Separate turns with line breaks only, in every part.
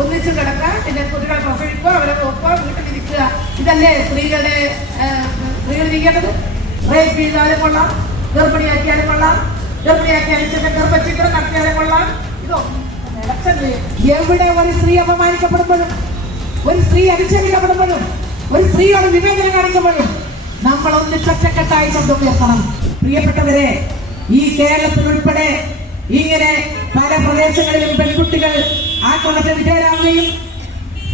ഒന്നിച്ച് കിടക്കുക പിന്നെ കുട്ടികളെ പ്രസവിക്കുക അവരെ നോക്കുക. വീട്ടിലിരിക്കുക ഇതല്ലേ സ്ത്രീകളുടെ സ്ത്രീകളിരിക്കേണ്ടത് റേപ്പ് ചെയ്താലും കൊള്ളാം. ഗർഭിണിയാക്കിയാലും കൊള്ളാം. ഗർഭിണിയാക്കിയാലും ചെന്ന ഗർഭചിത്രം നടത്തിയാലും കൊള്ളാം. ഇതോ എവിടെ ഒരു സ്ത്രീ അപമാനിക്കപ്പെടുമ്പോഴും ഒരു സ്ത്രീ അധിക്ഷേപിക്കപ്പെടുമ്പോഴും ഒരു സ്ത്രീയോട് വിവേചനം കാണിക്കുമ്പോഴും നമ്മൾ ഒന്നിച്ചൊറ്റക്കെട്ടായി ശബ്ദം ഉയർത്തണം. പ്രിയപ്പെട്ടവരെ ഈ കേരളത്തിൽ ഉൾപ്പെടെ ഇങ്ങനെ പല പ്രദേശങ്ങളിലും പെൺകുട്ടികൾ ആക്രമണത്തിന് വിജയരാമനെയും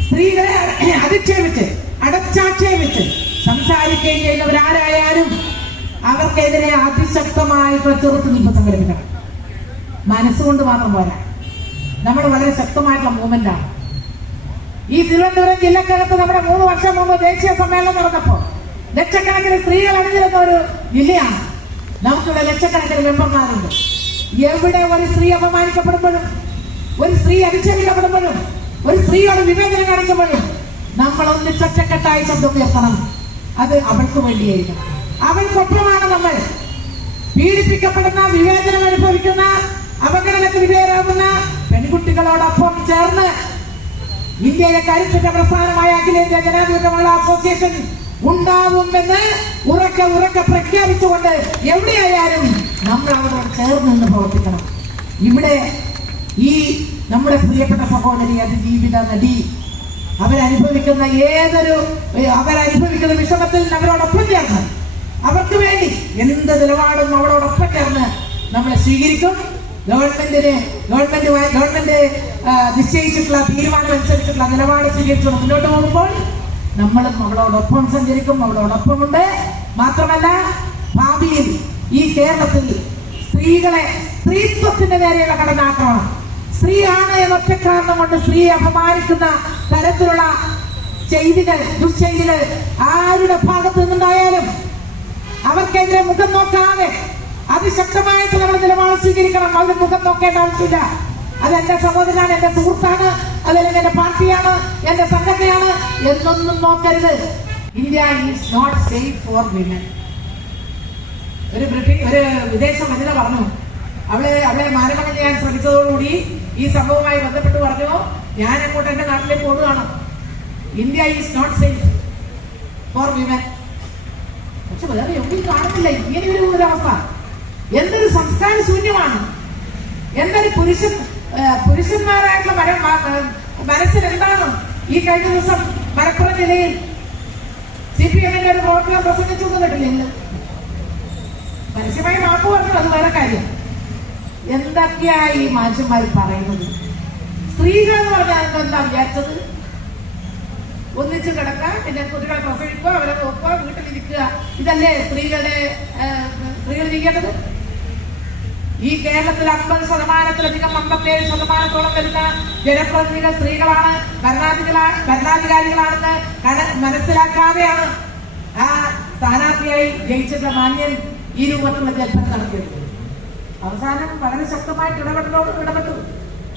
സ്ത്രീകളെ അധിക്ഷേപിച്ച് അടച്ചാക്ഷേപിച്ച് സംസാരിക്കുകയും ചെയ്യുന്നവരാരായാലും അവർക്കെതിരെ അതിശക്തമായിട്ടുള്ള ചെറുത്തുനിൽപ്പ് സംഘടിപ്പിക്കണം മനസ്സുകൊണ്ട് മാത്രം പോരാ. നമ്മൾ വളരെ ശക്തമായിട്ടുള്ള മൂവ്മെന്റ് ആണ്. ഈ തിരുവനന്തപുരം ജില്ലക്കകത്ത് നമ്മുടെ മൂന്ന് വർഷം മുമ്പ് ദേശീയ സമ്മേളനം നടന്നപ്പോ ലക്ഷക്കണക്കിന് സ്ത്രീകൾ അണിനിരുന്ന ഒരു ജില്ലയാണ്. നമുക്കിവിടെ ലക്ഷക്കണക്കിന് മെമ്പർമാരുണ്ട്. എവിടെ ഒരു സ്ത്രീ അപമാനിക്കപ്പെടുമ്പോഴും സ്ത്രീ അധിക്ഷേപിക്കപ്പെടുമ്പോഴും ഒരു സ്ത്രീയോട് വിവേചനം കാണിക്കുമ്പോഴും നമ്മൾ ഒന്നിച്ചൊറ്റക്കെട്ടായി ശബ്ദം ഉയർത്തണം. അത് അവൾക്ക് വേണ്ടിയായിരിക്കണം. അവൾക്കൊപ്പമാണ് നമ്മൾ. പീഡിപ്പിക്കപ്പെടുന്ന വിവേചനം അനുഭവിക്കുന്ന അപകടങ്ങൾക്ക് വിധേയരാകുന്ന പെൺകുട്ടികളോടൊപ്പം ചേർന്ന് ഇന്ത്യയിലെ കരുത്തുറ്റ പ്രസ്ഥാനമായ അഖിലേന്ത്യാ ജനാധിപത്യമുള്ള അസോസിയേഷൻ ഉണ്ടാവുമെന്ന് ഉറക്കെ ഉറക്കെ പ്രഖ്യാപിച്ചുകൊണ്ട് എവിടെയായാലും നമ്മൾ അവരോട് ചേർന്ന് നിന്ന് പ്രവർത്തിക്കണം. ഇവിടെ ഈ നമ്മുടെ പ്രിയപ്പെട്ട സഹോദരി അതിജീവിത നടി. അവരനുഭവിക്കുന്ന ഏതൊരു അവരനുഭവിക്കുന്ന വിഷമത്തിൽ അവരോടൊപ്പം ചേർന്ന് അവർക്ക് വേണ്ടി എന്ത് നിലപാടും അവരോടൊപ്പം ചേർന്ന് നമ്മളെ സ്വീകരിക്കും. ഗവൺമെന്റിന് ഗവൺമെന്റ് ഗവൺമെന്റ് നിശ്ചയിച്ചിട്ടുള്ള തീരുമാനം അനുസരിച്ചിട്ടുള്ള നിലപാട് സ്വീകരിച്ചുകൊണ്ട് മുന്നോട്ട് പോകുമ്പോൾ നമ്മളും അവളോടൊപ്പം സഞ്ചരിക്കും അവളോടൊപ്പമുണ്ട്. മാത്രമല്ല ഭാവിയിൽ ഈ കേരളത്തിൽ സ്ത്രീകളെ സ്ത്രീത്വത്തിന്റെ നേരെയുള്ള കടന്നാക്രമണം സ്ത്രീയാണ് എന്നൊക്കെ കാരണം കൊണ്ട് സ്ത്രീയെ അപമാനിക്കുന്ന തരത്തിലുള്ള ചെയ്തികൾ ദുശ്ചെയ്തികൾ ആരുടെ ഭാഗത്ത് നിന്നുണ്ടായാലും അവർക്കെതിരെ മുഖം നോക്കാതെ അതിശക്തമായിട്ട് നമ്മൾ നിലപാട് സ്വീകരിക്കണം. അവർ മുഖം നോക്കേണ്ട ആവശ്യമില്ല. അത് എന്റെ സഹോദരനാണ് എന്റെ സുഹൃത്താണ് അതല്ലെങ്കിൽ എന്റെ പാർട്ടിയാണ് എന്റെ സംഘടനയാണ് എന്നൊന്നും നോക്കരുത്. India is not safe for women. ഒരു ബ്രിട്ടീഷ് ഒരു വിദേശ വനിത പറഞ്ഞു അവളെ അവളെ മാനഭംഗം ചെയ്യാൻ ശ്രമിച്ചതോടുകൂടി ഈ സംഭവവുമായി ബന്ധപ്പെട്ട് പറഞ്ഞു ഞാൻ അങ്ങോട്ട് എന്റെ നാട്ടിലേക്ക് ഓടുകയാണ് India is not safe for women. പക്ഷെ വേറെ എവിടെയും കാണുന്നില്ല. ഇങ്ങനെ ഒരു ഒരു അവസ്ഥ എന്തൊരു സംസ്കാര ശൂന്യമാണ്. എന്തൊരു പുരുഷൻ പുരുഷന്മാരായിട്ടുള്ള മര മനസ്സിൽ എന്താണ് ഈ കഴിഞ്ഞ ദിവസം മലപ്പുറം ജില്ലയിൽ സി പി എമ്മിന്റെ ഒരു പ്രവർത്തനം പ്രസംഗിച്ചു എന്ന് പരസ്യമായി മാപ്പ് പറഞ്ഞു അത് വേറെ കാര്യം. എന്തൊക്കെയാ ഈ മനുഷ്യന്മാർ പറയുന്നത്? സ്ത്രീകൾ എന്ന് പറഞ്ഞാൽ എന്താ വിചാരിച്ചത്? ഒന്നിച്ച് കിടക്കുക പിന്നെ കുട്ടികളെ പ്രസവിക്കുക അവരെ നോക്കുക വീട്ടിലിരിക്കുക. ഇതല്ലേ സ്ത്രീകളുടെ സ്ത്രീകൾ ഈ കേരളത്തിൽ അമ്പത് ശതമാനത്തിലധികം അമ്പത്തേഴ് ശതമാനത്തോളം വരുന്ന ജനപ്രതിനിധികൾ സ്ത്രീകളാണ് ഭരണാധികളാണ് ഭരണാധികാരികളാണെന്ന് മനസ്സിലാക്കാതെയാണ് ആ സ്ഥാനാർത്ഥിയായി ജയിച്ചിട്ടുള്ള മാന്യൻ ഈ രൂപത്തിലുള്ള ജൽപ്പനം നടത്തിയത്. അവസാനം വളരെ ശക്തമായിട്ട് ഇടപെട്ടോട് ഇടപെട്ടു.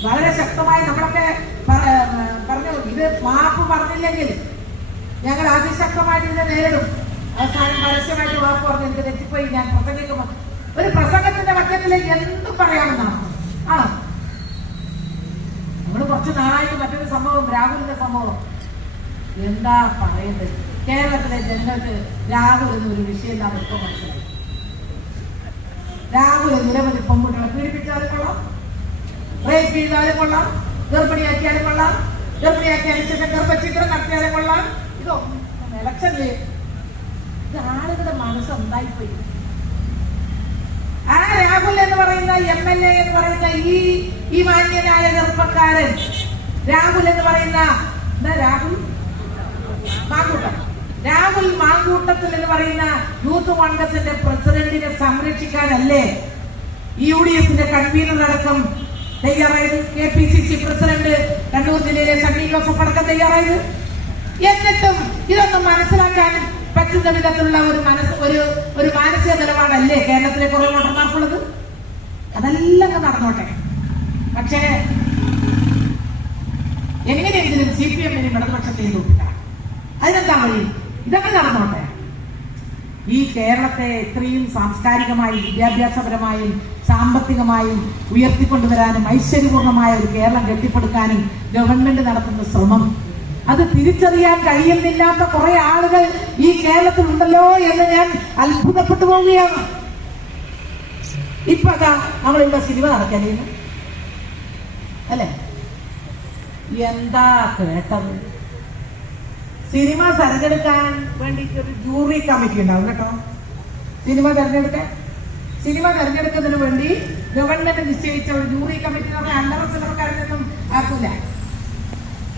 വളരെ ശക്തമായി നമ്മളൊക്കെ പറഞ്ഞു ഇത് മാപ്പ് പറഞ്ഞില്ലെങ്കിൽ ഞങ്ങൾ അതിശക്തമായിട്ട് ഇതിനെ നേരിടും. അവസാനം പരസ്യമായിട്ട് വാക്ക് പറഞ്ഞു എനിക്ക് തെറ്റിപ്പോയി ഞാൻ പ്രസംഗിക്കുമ്പോൾ ഒരു പ്രസംഗത്തിന്റെ വക്കത്തിൽ എന്തും പറയാമെന്നാണ്? ആണോ? നമ്മൾ കുറച്ച് നാളായിട്ട് മറ്റൊരു സംഭവം രാഹുലിന്റെ സംഭവം. എന്താ പറയുന്നത് കേരളത്തിലെ ജനങ്ങൾക്ക് രാഹുൽ എന്നൊരു വിഷയമില്ലാതെ ഇപ്പൊ മനസ്സിലായി രാഹുൽ നിരവധി പെൺകുട്ടികളെ പീഡിപ്പിച്ചാലും കൊള്ളാം? റേപ്പ് ചെയ്താലും കൊള്ളാം. ഗർഭിണിയാക്കിയാലും കൊള്ളാം. ഗർഭിണിയാക്കിയാലും ചെറിയ ഗർഭചിത്രം നടത്തിയാലും കൊള്ളാം. ഇതോ ഇലക്ഷനിൽ ഇത് ആളുകളുടെ മനസ്സ് ഉണ്ടായിപ്പോയി ആ രാഹുൽ എന്ന് പറയുന്ന എം എൽ എ എന്ന് പറയുന്ന ഈ ഈ മാന്യനായ ചെറുപ്പക്കാരൻ രാഹുൽ എന്ന് പറയുന്ന രാഹുൽ? മാങ്കൂട്ടം. രാഹുൽ മാങ്കൂട്ടത്തിൽ എന്ന് പറയുന്ന യൂത്ത് കോൺഗ്രസിന്റെ പ്രസിഡന്റിനെ സംരക്ഷിക്കാനല്ലേ യു ഡി എഫിന്റെ കൺവീനർ അടക്കം തയ്യാറായത്? K P C C president Kannur ജില്ലയിലെ സണ്ണി ജോസഫ് അടക്കം തയ്യാറായത്? എന്നിട്ടും ഇതൊന്നും മനസ്സിലാക്കാൻ പറ്റുന്ന വിധത്തിലുള്ള ഒരു മനസ് ഒരു ഒരു മാനസിക നിലപാടല്ലേ കേരളത്തിലെ കുറെ വോട്ടർമാർക്കുള്ളത്? അതെല്ലാം നടന്നോട്ടെ. പക്ഷേ എങ്ങനെയെങ്കിലും സി പി എമ്മിനെ ഇടതുപക്ഷത്തെ തോപ്പിക്കണം അതിനെന്താ വഴി? ഇതൊക്കെ നടന്നോട്ടെ. ഈ കേരളത്തെ എത്രയും സാംസ്കാരികമായും വിദ്യാഭ്യാസപരമായും സാമ്പത്തികമായും ഉയർത്തിക്കൊണ്ടുവരാനും ഐശ്വര്യപൂർണമായ ഒരു കേരളം കെട്ടിപ്പടുക്കാനും ഗവൺമെന്റ് നടത്തുന്ന ശ്രമം. അത് തിരിച്ചറിയാൻ കഴിയുന്നില്ലാത്ത കുറെ ആളുകൾ ഈ കേരളത്തിൽ ഉണ്ടല്ലോ എന്ന് ഞാൻ അത്ഭുതപ്പെട്ടു പോവുകയാണ്. ഇപ്പൊ അതാ നമ്മളിവിടെ സിനിമ നടക്കലേന്ന് അല്ലേ? എന്താ കേട്ടത്? സിനിമ തെരഞ്ഞെടുക്കാൻ വേണ്ടിയിട്ട് ഒരു ജൂറി കമ്മിറ്റി ഉണ്ടാവും കേട്ടോ. സിനിമ തെരഞ്ഞെടുക്കാൻ സിനിമ തെരഞ്ഞെടുക്കുന്നതിന് വേണ്ടി ഗവൺമെന്റ് നിശ്ചയിച്ച ഒരു ജൂറി കമ്മിറ്റി എന്ന് പറഞ്ഞാൽ അല്ലറ ആക്കൂല.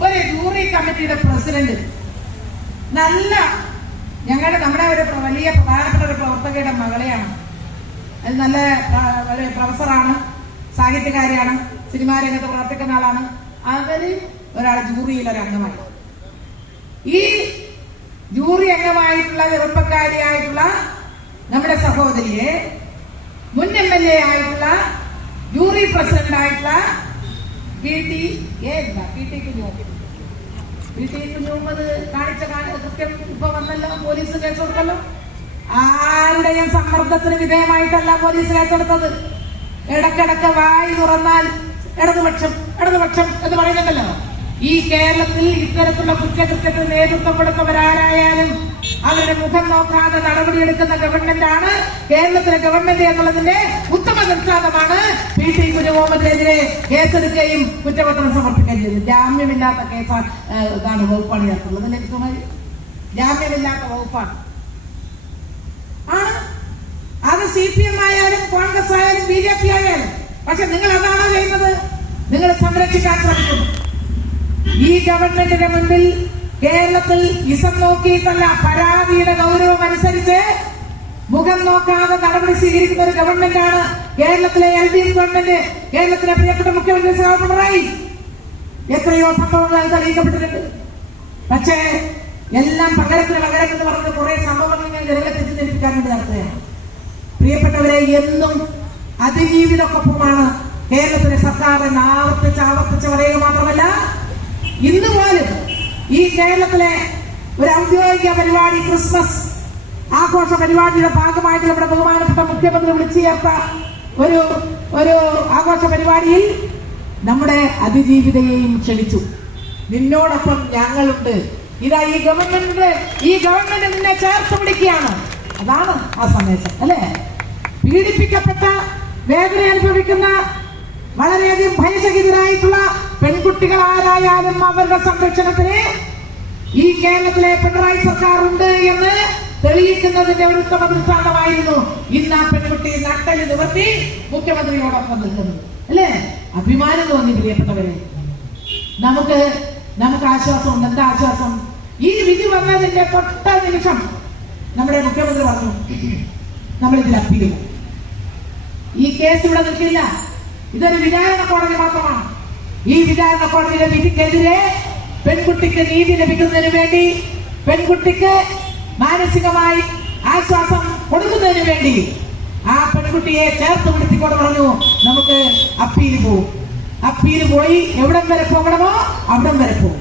ഒരു ജൂറി കമ്മിറ്റിയുടെ പ്രസിഡന്റ് നല്ല ഞങ്ങളുടെ നമ്മുടെ ഒരു വലിയ പ്രധാനപ്പെട്ട ഒരു പ്രവർത്തകയുടെ മകളെയാണ്. അത് നല്ല പ്രൊഫസറാണ് സാഹിത്യകാരിയാണ് സിനിമാ രംഗത്ത് പ്രവർത്തിക്കുന്ന ആളാണ്. അവർ ഒരാൾ ജൂറിയിൽ ഒരു അംഗമായി ഈ ജൂറി അംഗമായിട്ടുള്ള ചെറുപ്പക്കാരിയായിട്ടുള്ള നമ്മുടെ സഹോദരിയെ മുൻ എം എൽ എ ആയിട്ടുള്ള ജൂറി പ്രസിഡന്റ് ആയിട്ടുള്ള P T A P T Kunju P T Kunjumuhammed കാണിച്ച കൃത്യം ഇപ്പൊ വന്നല്ലോ പോലീസ് കേസ് കൊടുത്തല്ലോ. ആരുടെയും സമ്മർദ്ദത്തിന് വിധേയമായിട്ടല്ല പോലീസ് കേസെടുത്തത് ഇടക്കിടക്ക് വായി തുറന്നാൽ ഇടതുപക്ഷം ഇടതുപക്ഷം എന്ന് പറയുന്നുണ്ടല്ലോ. ഈ കേരളത്തിൽ ഇത്തരത്തിലുള്ള കുറ്റകൃത്യത്തിന് നേതൃത്വം കൊടുത്തവരാരായാലും അവരുടെ മുഖം നോക്കാതെ നടപടിയെടുക്കുന്ന ഗവൺമെന്റാണ് കേരളത്തിലെ ഗവൺമെന്റ് എന്നുള്ളതിന്റെ ഉത്തമ ദൃഷ്ടാന്തമാണ് പി ടി കുഞ്ഞുമുഹമ്മദിനെതിരെ കേസെടുക്കുകയും കുറ്റപത്രം സമർപ്പിക്കുകയും ചെയ്തു. ജാമ്യമില്ലാത്ത കേസാണ് ഇതാണ് വകുപ്പാണ് ചേർത്തുള്ളത്. ജാമ്യമില്ലാത്ത വകുപ്പാണ്. ആണ്. അത് സി പി എം ആയാലും കോൺഗ്രസ് ആയാലും ബി ജെ പി ആയാലും. പക്ഷെ നിങ്ങൾ അതാണോ ചെയ്യുന്നത്? നിങ്ങൾ സംരക്ഷിക്കാൻ ശ്രമിക്കുന്നു. ഈ ഗവൺമെന്റിന്റെ മുന്നിൽ കേരളത്തിൽ ഇസം നോക്കിയിട്ടല്ല പരാതിയുടെ ഗൗരവം അനുസരിച്ച് മുഖം നോക്കാതെ നടപടി സ്വീകരിക്കുന്ന ഒരു ഗവൺമെന്റാണ് കേരളത്തിലെ എൽ ഡി എഫ് ഗവൺമെന്റ്. കേരളത്തിലെ പ്രിയപ്പെട്ട മുഖ്യമന്ത്രി ശ്രീ പിണറായി. എത്രയോ സംഭവങ്ങൾ തെളിയിക്കപ്പെട്ടിട്ടുണ്ട്. പക്ഷേ എല്ലാം പകരത്തിന് പകരം എന്ന് പറഞ്ഞ് കുറെ സംഭവങ്ങൾ ഞാൻ ജനങ്ങളെ വേണ്ടി നടത്തുകയാണ്. പ്രിയപ്പെട്ടവരെ എന്നും അതിജീവിതക്കൊപ്പമാണ് കേരളത്തിലെ സർക്കാർ എന്ന് ആവർത്തിച്ച് ആവർത്തിച്ച് പറയുക മാത്രമല്ല ഇന്ന് പോലും ഈ കേരളത്തിലെ ഒരു ഔദ്യോഗിക പരിപാടി ക്രിസ്മസ് ആഘോഷ പരിപാടിയുടെ ഭാഗമായിട്ട് നമ്മുടെ ബഹുമാനപ്പെട്ട മുഖ്യമന്ത്രി വിളിച്ചു ചേർത്ത ഒരു ഒരു ആഘോഷ പരിപാടിയിൽ നമ്മുടെ അതിജീവിതയെയും ക്ഷണിച്ചു. നിന്നോടൊപ്പം ഞങ്ങളുണ്ട്. ഇതാ ഈ ഗവൺമെന്റ് ഈ ഗവൺമെന്റ് നിന്നെ ചേർത്ത് പിടിക്കുകയാണ്. അതാണ് ആ സന്ദേശം അല്ലേ? പീഡിപ്പിക്കപ്പെട്ട വേദന അനുഭവിക്കുന്ന വളരെയധികം ഭയചകിതരായിട്ടുള്ള പെൺകുട്ടികൾ ആരായാലും അവരുടെ സംരക്ഷണത്തിന് ഈ കേരളത്തിലെ പിണറായി സർക്കാർ ഉണ്ട് എന്ന് തെളിയിക്കുന്നതിന്റെ ഒരു ഉത്തമ ദൃഷ്ടാന്തമായിരുന്നു. ഇന്ന് ആ പെൺകുട്ടി നട്ടൽ നിവർത്തി മുഖ്യമന്ത്രിയോടൊപ്പം നിൽക്കുന്നത് അല്ലേ? അഭിമാനം തോന്നി പ്രിയപ്പെട്ടവരെ. നമുക്ക് നമുക്ക് ആശ്വാസമുണ്ട് എന്താ ആശ്വാസം? ഈ വിധി വന്നതിന്റെ തൊട്ട നിമിഷം നമ്മുടെ മുഖ്യമന്ത്രി പറഞ്ഞു നമ്മൾ ഇതിൽ അപ്പീൽ ഈ കേസ് ഇവിടെ നിൽക്കില്ല. ഇതൊരു വിചാരണ കോടതി മാത്രമാണ്. ഈ വിചാരണ കോടതിയുടെ വിധിക്കെതിരെ പെൺകുട്ടിക്ക് നീതി ലഭിക്കുന്നതിന് വേണ്ടി പെൺകുട്ടിക്ക് മാനസികമായി ആശ്വാസം കൊടുക്കുന്നതിന് വേണ്ടി ആ പെൺകുട്ടിയെ ചേർത്ത് പിടിച്ചിക്കൊണ്ട് പറഞ്ഞു. നമുക്ക് അപ്പീൽ പോകും അപ്പീൽ പോയി എവിടം വരെ പോകണമോ? അവിടം വരെ പോകും